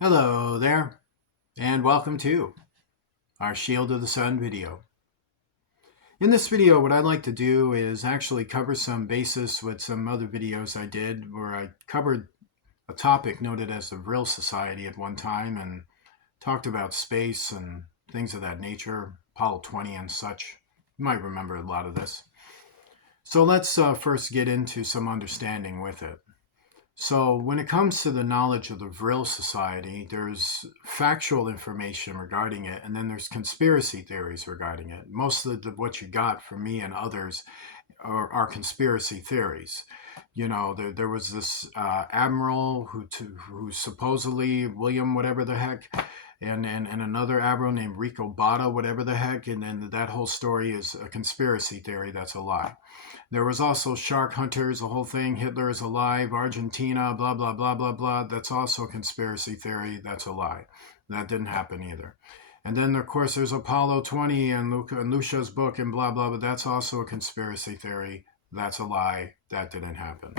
Hello there, and welcome to our Shield of the Sun video. In this video, what I'd like to do is actually cover some basis with some other videos I did where I covered a topic noted as the Thule Society at one time and talked about space and things of that nature, Apollo 20 and such. You might remember a lot of this. So let's first get into some understanding with it. So, when it comes to the knowledge of the Vril Society, there's factual information regarding it, and then there's conspiracy theories regarding it. Most of what you got from me and others are conspiracy theories. There was this admiral who supposedly, William, whatever the heck, and another admiral named Rico Bada, whatever the heck, and then that whole story is a conspiracy theory that's a lie. There was also shark hunters, the whole thing, Hitler is alive, Argentina, blah, blah, blah, blah, blah. That's also a conspiracy theory. That's a lie. That didn't happen either. And then, of course, there's Apollo 20 and Lucia's book and blah, blah, but that's also a conspiracy theory. That's a lie. That didn't happen.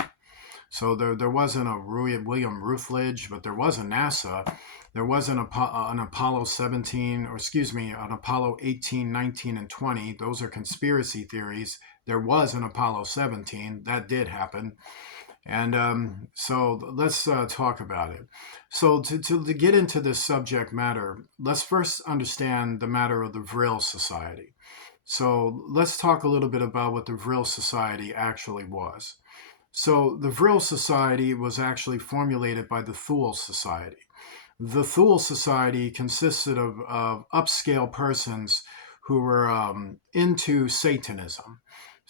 So there wasn't a William Rutledge, but there was a NASA. There was an Apollo 17, or excuse me, an Apollo 18, 19, and 20. Those are conspiracy theories. There was an Apollo 17. That did happen. And so let's talk about it. So to get into this subject matter, let's first understand the matter of the Vril Society. So let's talk a little bit about what the Vril Society actually was. So the Vril Society was actually formulated by the Thule Society. The Thule Society consisted of upscale persons who were into Satanism.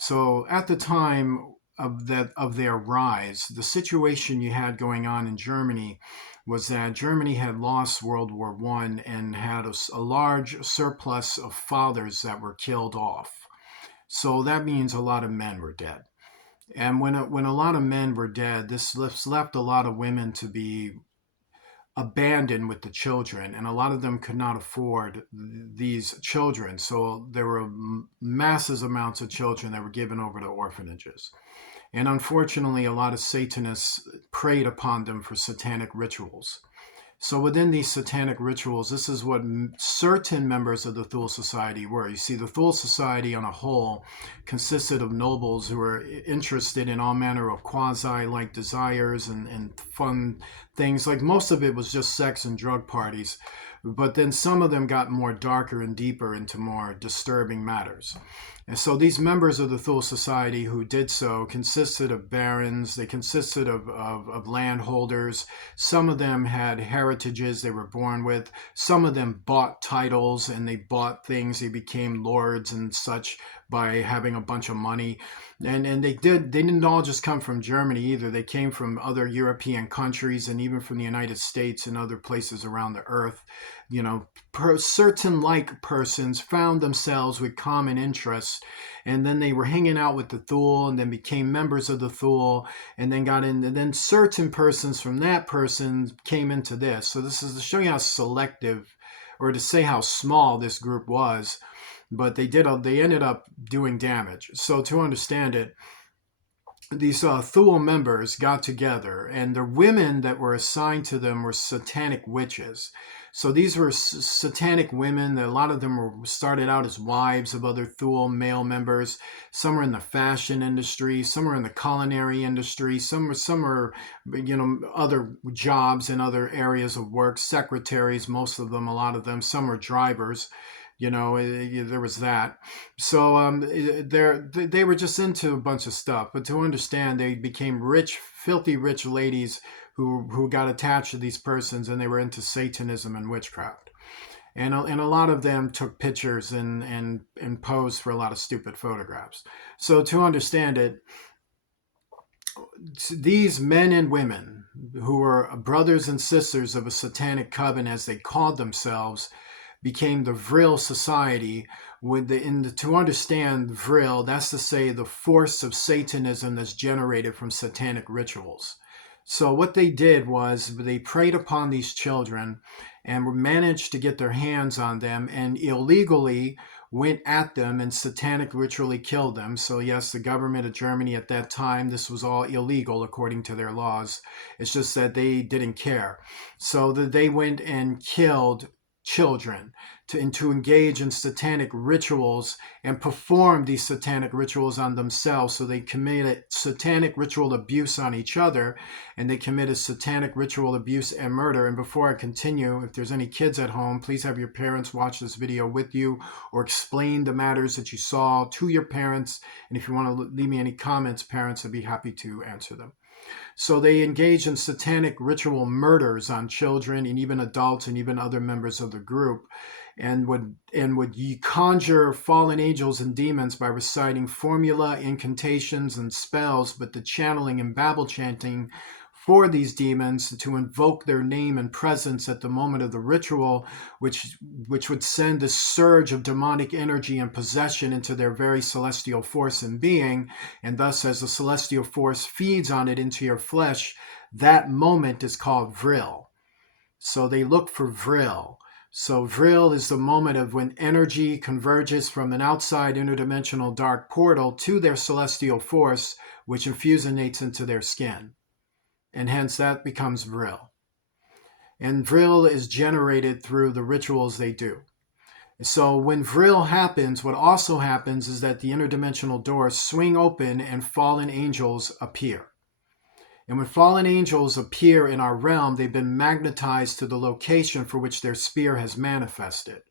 So at the time of their rise, the situation you had going on in Germany was that Germany had lost World War I and had a large surplus of fathers that were killed off. So that means a lot of men were dead. And when a lot of men were dead, this left a lot of women to be abandoned with the children, and a lot of them could not afford these children. So there were massive amounts of children that were given over to orphanages. And unfortunately, a lot of Satanists preyed upon them for satanic rituals. So within these satanic rituals, this is what certain members of the Thule Society were. You see, the Thule Society on a whole consisted of nobles who were interested in all manner of quasi-like desires and fun things. Like most of it was just sex and drug parties. But then some of them got more darker and deeper into more disturbing matters. And so these members of the Thule Society who did so consisted of barons, they consisted of landholders. Some of them had heritages they were born with. Some of them bought titles and they bought things. They became lords and such by having a bunch of money. And they didn't all just come from Germany either. They came from other European countries and even from the United States and other places around the earth. Certain like persons found themselves with common interests, and then they were hanging out with the Thule and then became members of the Thule and then got in, and then certain persons from that person came into this. So this is to show you how selective, or to say how small this group was, but they ended up doing damage. So to understand it, these Thule members got together, and the women that were assigned to them were satanic witches. So these were satanic women. A lot of them were started out as wives of other Thule male members. Some were in the fashion industry. Some were in the culinary industry. Some are, other jobs in other areas of work. Secretaries, most of them, a lot of them. Some were drivers. There was that. So they were just into a bunch of stuff. But to understand, they became rich, filthy rich ladies who got attached to these persons, and they were into Satanism and witchcraft. And a lot of them took pictures and posed for a lot of stupid photographs. So to understand it, these men and women who were brothers and sisters of a satanic coven, as they called themselves, became the Vril Society. To understand Vril, that's to say the force of Satanism that's generated from satanic rituals. So what they did was they preyed upon these children and managed to get their hands on them, and illegally went at them and Satanic ritually killed them. So yes, the government of Germany at that time, this was all illegal according to their laws. It's just that they didn't care. So that they went and killed children to engage in satanic rituals and perform these satanic rituals on themselves. So they committed satanic ritual abuse on each other, and they committed satanic ritual abuse and murder. And before I continue, if there's any kids at home, please have your parents watch this video with you or explain the matters that you saw to your parents. And if you want to leave me any comments, parents, I'd be happy to answer them. So they engage in satanic ritual murders on children and even adults and even other members of the group, and would conjure fallen angels and demons by reciting formula, incantations, and spells, but the channeling and Babel chanting for these demons to invoke their name and presence at the moment of the ritual, which would send a surge of demonic energy and possession into their very celestial force and being. And thus, as the celestial force feeds on it into your flesh, that moment is called vril. So they look for vril. So vril is the moment of when energy converges from an outside interdimensional dark portal to their celestial force, which infusionates into their skin. And hence that becomes vril. And vril is generated through the rituals they do. So when vril happens, what also happens is that the interdimensional doors swing open and fallen angels appear. And when fallen angels appear in our realm, they've been magnetized to the location for which their spear has manifested.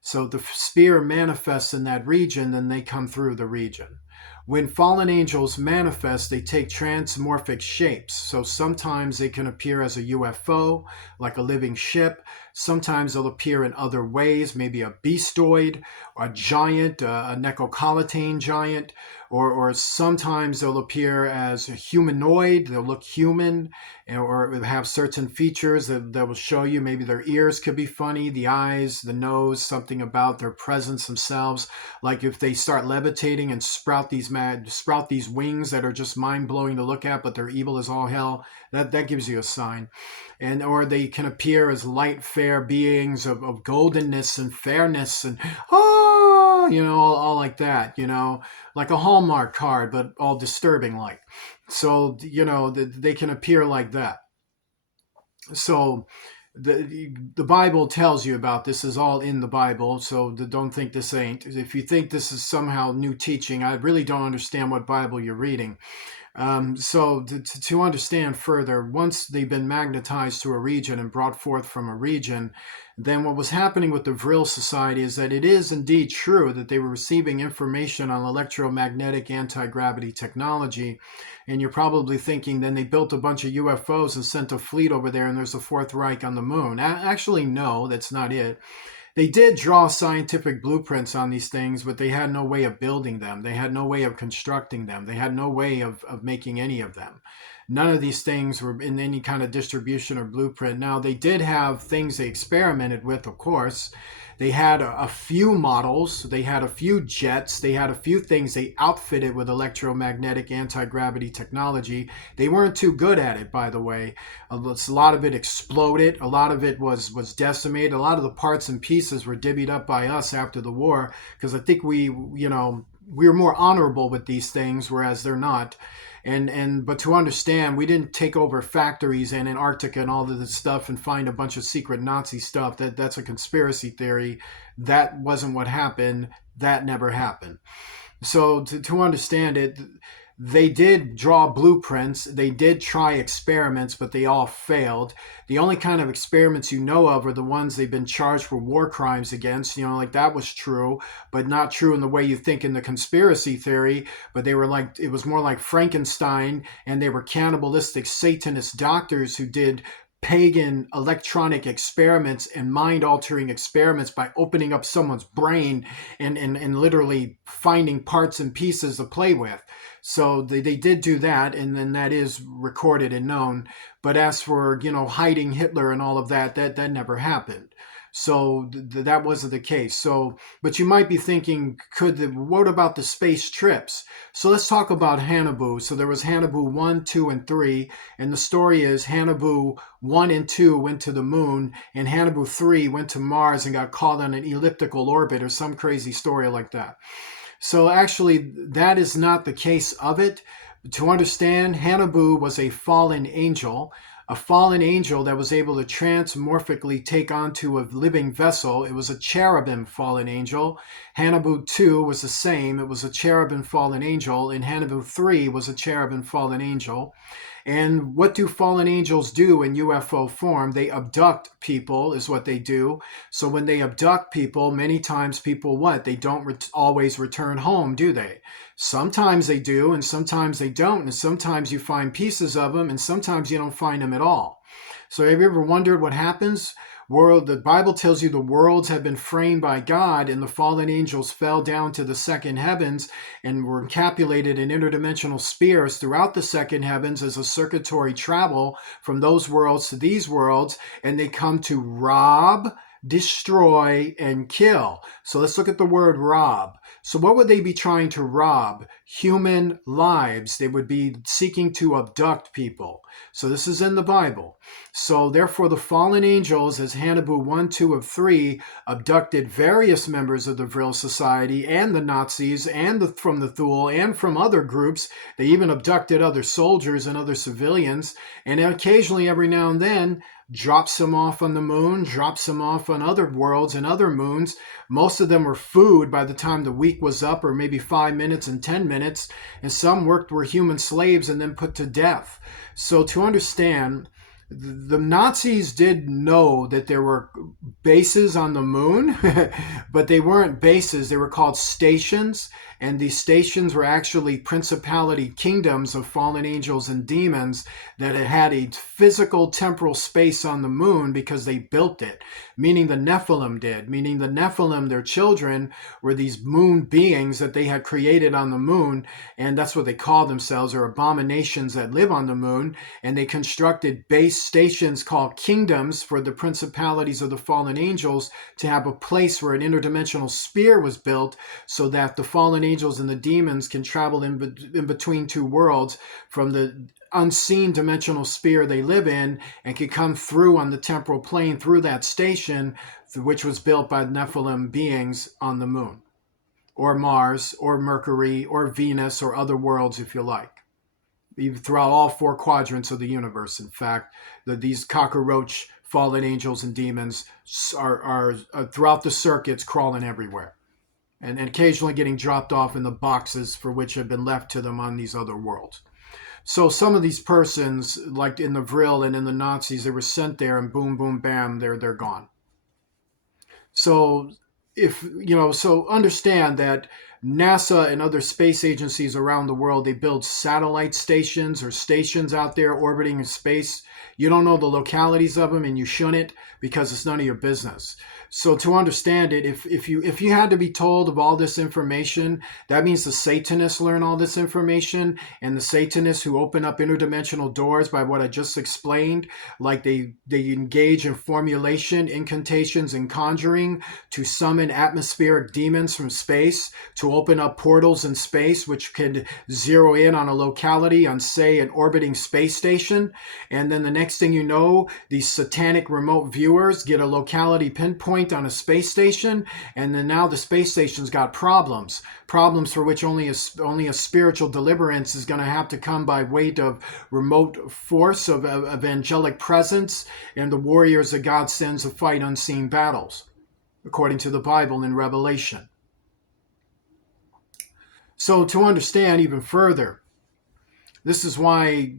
So the spear manifests in that region, then they come through the region. When fallen angels manifest, they take transmorphic shapes. So sometimes they can appear as a UFO, like a living ship. Sometimes they'll appear in other ways, maybe a beastoid, a giant, a necrocolitane giant, or sometimes they'll appear as a humanoid. They'll look human, or have certain features that will show you. Maybe their ears could be funny, the eyes, the nose, something about their presence themselves. Like if they start levitating and sprout these wings that are just mind-blowing to look at, but they're evil as all hell, that gives you a sign. And or they can appear as light, fair beings of goldenness and fairness and all like that, like a Hallmark card, but all disturbing like. So, they can appear like that. So the Bible tells you about this. Is all in the Bible, so don't think this ain't. If you think this is somehow new teaching, I really don't understand what Bible you're reading. So to understand further, once they've been magnetized to a region and brought forth from a region, then what was happening with the Thule Society is that it is indeed true that they were receiving information on electromagnetic anti-gravity technology. And you're probably thinking, then they built a bunch of UFOs and sent a fleet over there and there's a Fourth Reich on the moon. Actually, no, that's not it. They did draw scientific blueprints on these things, but they had no way of building them. They had no way of constructing them. They had no way of making any of them. None of these things were in any kind of distribution or blueprint. Now, they did have things they experimented with, of course. They had a few models. They had a few jets. They had a few things they outfitted with electromagnetic anti-gravity technology. They weren't too good at it, by the way. A lot of it exploded. A lot of it was decimated. A lot of the parts and pieces were divvied up by us after the war, because I think we were more honorable with these things, whereas they're not. But to understand, we didn't take over factories in Antarctica and all of this stuff and find a bunch of secret Nazi stuff. That's a conspiracy theory. That wasn't what happened. That never happened. So to understand it, they did draw blueprints. They did try experiments, but they all failed. The only kind of experiments you know of are the ones they've been charged for war crimes against. Like that was true, but not true in the way you think in the conspiracy theory. But they were like, it was more like Frankenstein, and they were cannibalistic Satanist doctors who did pagan electronic experiments and mind-altering experiments by opening up someone's brain and literally finding parts and pieces to play with. So they did do that, and then that is recorded and known. But as for, hiding Hitler and all of that never happened. So that wasn't the case. So, but you might be thinking, what about the space trips? So let's talk about Hanabu. So there was Hanabu 1, 2, and 3. And the story is Hanabu 1 and 2 went to the moon, and Hanabu 3 went to Mars and got caught on an elliptical orbit or some crazy story like that. So actually, that is not the case of it. To understand, Hanabu was a fallen angel that was able to transmorphically take onto a living vessel. It was a cherubim fallen angel. Hanabu 2 was the same. It was a cherubim fallen angel. And Hanabu 3 was a cherubim fallen angel. And what do fallen angels do in UFO form? They abduct people, is what they do. So when they abduct people, many times people what? They don't always return home, do they? Sometimes they do, and sometimes they don't. And sometimes you find pieces of them, and sometimes you don't find them at all. So have you ever wondered what happens? The Bible tells you the worlds have been framed by God, and the fallen angels fell down to the second heavens and were encapsulated in interdimensional spheres throughout the second heavens as a circulatory travel from those worlds to these worlds, and they come to rob, destroy, and kill. So let's look at the word rob. So what would they be trying to rob? Human lives. They would be seeking to abduct people. So this is in the Bible. So therefore the fallen angels, as Hanabu 1, 2 of 3, abducted various members of the Thule Society and the Nazis and from the Thule and from other groups. They even abducted other soldiers and other civilians. And occasionally, every now and then, drops them off on the moon, drops them off on other worlds and other moons. Most of them were food by the time the week was up, or maybe 5 minutes and 10 minutes. And some were human slaves and then put to death. So to understand, the Nazis did know that there were bases on the moon, but they weren't bases. They were called stations, and these stations were actually principality kingdoms of fallen angels and demons that had a physical temporal space on the moon because they built it, meaning the Nephilim did, meaning the Nephilim, their children, were these moon beings that they had created on the moon, and that's what they call themselves, or abominations that live on the moon, and they constructed base stations called kingdoms for the principalities of the fallen angels to have a place where an interdimensional sphere was built so that the fallen angels and the demons can travel in between two worlds from the unseen dimensional sphere they live in and can come through on the temporal plane through that station, which was built by Nephilim beings on the moon or Mars or Mercury or Venus or other worlds, if you like. Throughout all four quadrants of the universe. In fact, these cockroach fallen angels and demons are throughout the circuits, crawling everywhere, and occasionally getting dropped off in the boxes for which have been left to them on these other worlds. So some of these persons, like in the Vril and in the Nazis, they were sent there, and boom, boom, bam, they're gone. So so understand that NASA and other space agencies around the world, they build satellite stations or stations out there orbiting in space. You don't know the localities of them, and you shouldn't, because it's none of your business. So to understand it, if you had to be told of all this information, that means the Satanists learn all this information, and the Satanists who open up interdimensional doors by what I just explained, like they engage in formulation, incantations, and conjuring to summon atmospheric demons from space, to open up portals in space, which could zero in on a locality on, say, an orbiting space station. And then the next thing you know, these satanic remote viewers get a locality pinpoint on a space station, and then now the space station's got problems for which only a spiritual deliverance is going to have to come by weight of remote force of angelic presence and the warriors that God sends to fight unseen battles, according to the Bible in Revelation. So to understand even further, this is why,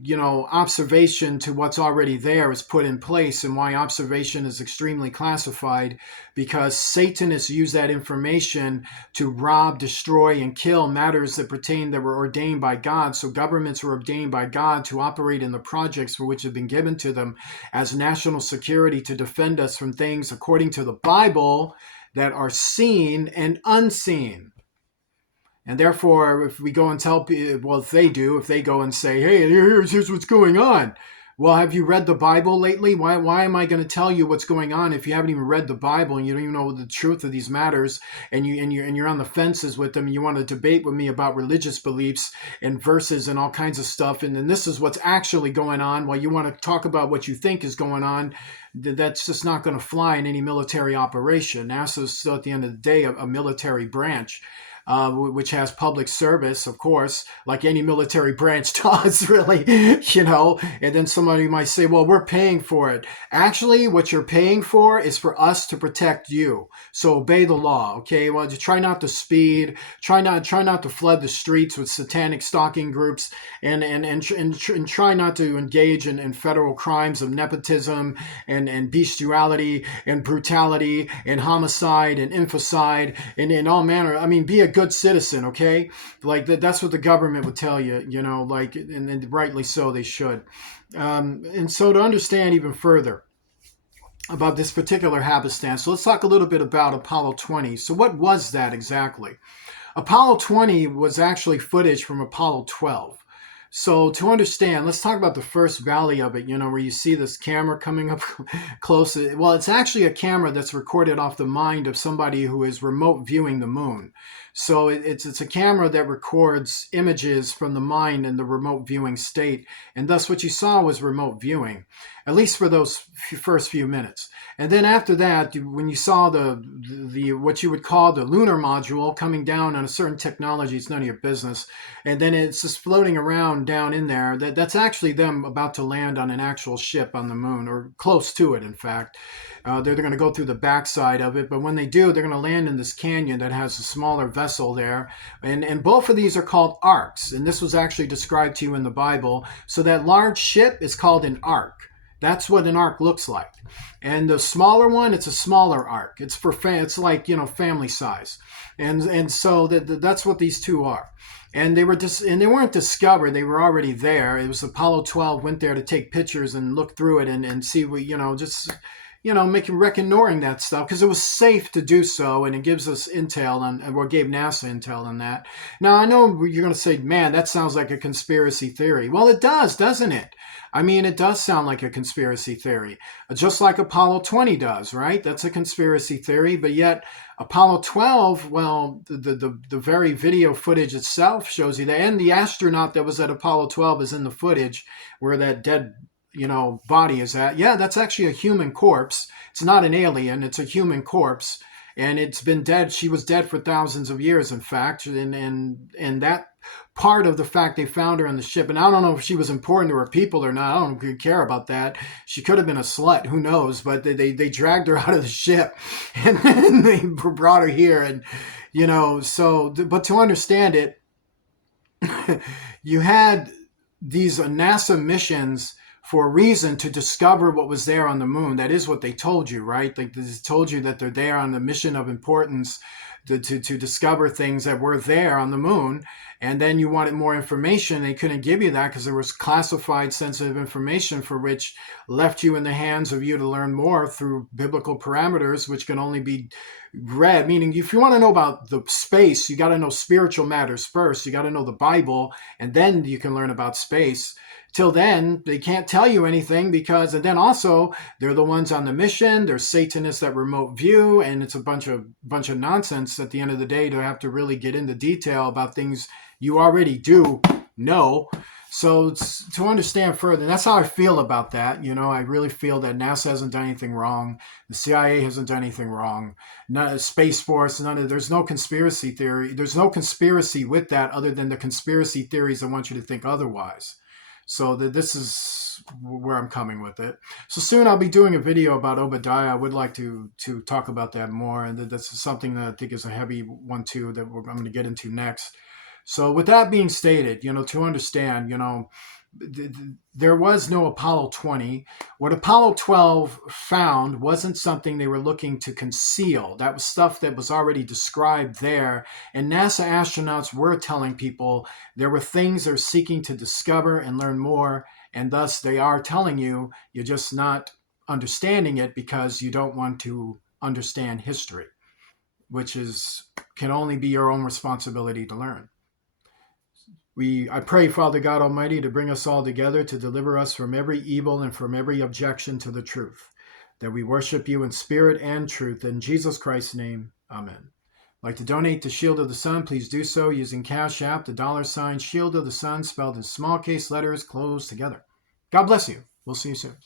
observation to what's already there is put in place, and why observation is extremely classified, because Satanists use that information to rob, destroy, and kill matters that were ordained by God. So governments were ordained by God to operate in the projects for which have been given to them as national security to defend us from things, according to the Bible, that are seen and unseen. And therefore, if we go and tell people, well, if they go and say, hey, here's what's going on, Well, have you read the Bible lately? Why am I going to tell you what's going on if you haven't even read the Bible and you don't even know the truth of these matters, and you're on the fences with them, and you want to debate with me about religious beliefs and verses and all kinds of stuff, and then this is what's actually going on while you want to talk about what you think is going on. That's just not going to fly in any military operation. NASA is still, at the end of the day, a military branch. Which has public service, of course, like any military branch does, really, And then somebody might say, well, we're paying for it. Actually, what you're paying for is for us to protect you. So obey the law, okay? Well, just try not to speed, try not to flood the streets with satanic stalking groups, and try not to engage in federal crimes of nepotism and bestiality and brutality and homicide and infanticide and in all manner. I mean, be a good citizen, okay? Like that's what the government would tell you, like, and rightly so, they should. And so to understand even further about this particular happenstance, so let's talk a little bit about Apollo 20. So what was that exactly? Apollo 20 was actually footage from Apollo 12. So to understand, let's talk about the first valley of it, where you see this camera coming up close. Well, it's actually a camera that's recorded off the mind of somebody who is remote viewing the moon. So it's a camera that records images from the mind in the remote viewing state. And thus what you saw was remote viewing, at least for those first few minutes. And then after that, when you saw the what you would call the lunar module coming down on a certain technology, it's none of your business. And then it's just floating around down in there. That's actually them about to land on an actual ship on the moon, or close to it, in fact. They're going to go through the backside of it, but when they do, they're going to land in this canyon that has a smaller vessel there. And both of these are called arcs, and this was actually described to you in the Bible. So that large ship is called an ark. That's what an ark looks like. And the smaller one, it's a smaller ark. It's it's like, family size. And so that's what these two are. And they weren't discovered. They were already there. It was Apollo 12 went there to take pictures and look through it and see what, just ignoring that stuff because it was safe to do so, and it gives us intel or gave NASA intel on that. Now, I know you're going to say, man, that sounds like a conspiracy theory. Well, it does, doesn't it? I mean, it does sound like a conspiracy theory, just like Apollo 20 does, right? That's a conspiracy theory, but yet Apollo 12, well, the very video footage itself shows you that, and the astronaut that was at Apollo 12 is in the footage where that dead body is at. Yeah, that's actually a human corpse. It's not an alien, it's a human corpse. And it's been dead. She was dead for thousands of years, in fact. And that part of the fact they found her on the ship. And I don't know if she was important to her people or not. I don't care about that. She could have been a slut. Who knows? But they dragged her out of the ship and then they brought her here. And, but to understand it, you had these NASA missions for a reason, to discover what was there on the moon. That is what they told you, right? They told you that they're there on the mission of importance to discover things that were there on the moon. And then you wanted more information. They couldn't give you that because there was classified sensitive information for which left you in the hands of you to learn more through biblical parameters, which can only be read. Meaning, if you want to know about the space, you got to know spiritual matters first. You got to know the Bible, and then you can learn about space. Till then, they can't tell you anything because, and then also, they're the ones on the mission. They're Satanists that remote view, and it's a bunch of nonsense at the end of the day to have to really get into detail about things you already do know. So to understand further, and that's how I feel about that. I really feel that NASA hasn't done anything wrong. The CIA hasn't done anything wrong. Space Force, there's no conspiracy theory. There's no conspiracy with that other than the conspiracy theories that want you to think otherwise. So this is where I'm coming with it. So soon I'll be doing a video about Obadiah. I would like to talk about that more. And that's something that I think is a heavy one too that I'm going to get into next. So with that being stated, to understand, there was no Apollo 20. What Apollo 12 found wasn't something they were looking to conceal. That was stuff that was already described there. And NASA astronauts were telling people there were things they're seeking to discover and learn more. And thus they are telling you, you're just not understanding it because you don't want to understand history, which can only be your own responsibility to learn. I pray, Father God Almighty, to bring us all together to deliver us from every evil and from every objection to the truth, that we worship you in spirit and truth. In Jesus Christ's name, amen. Like to donate to Shield of the Sun, please do so using Cash App, the $ Shield of the Sun, spelled in small case letters closed together. God bless you. We'll see you soon.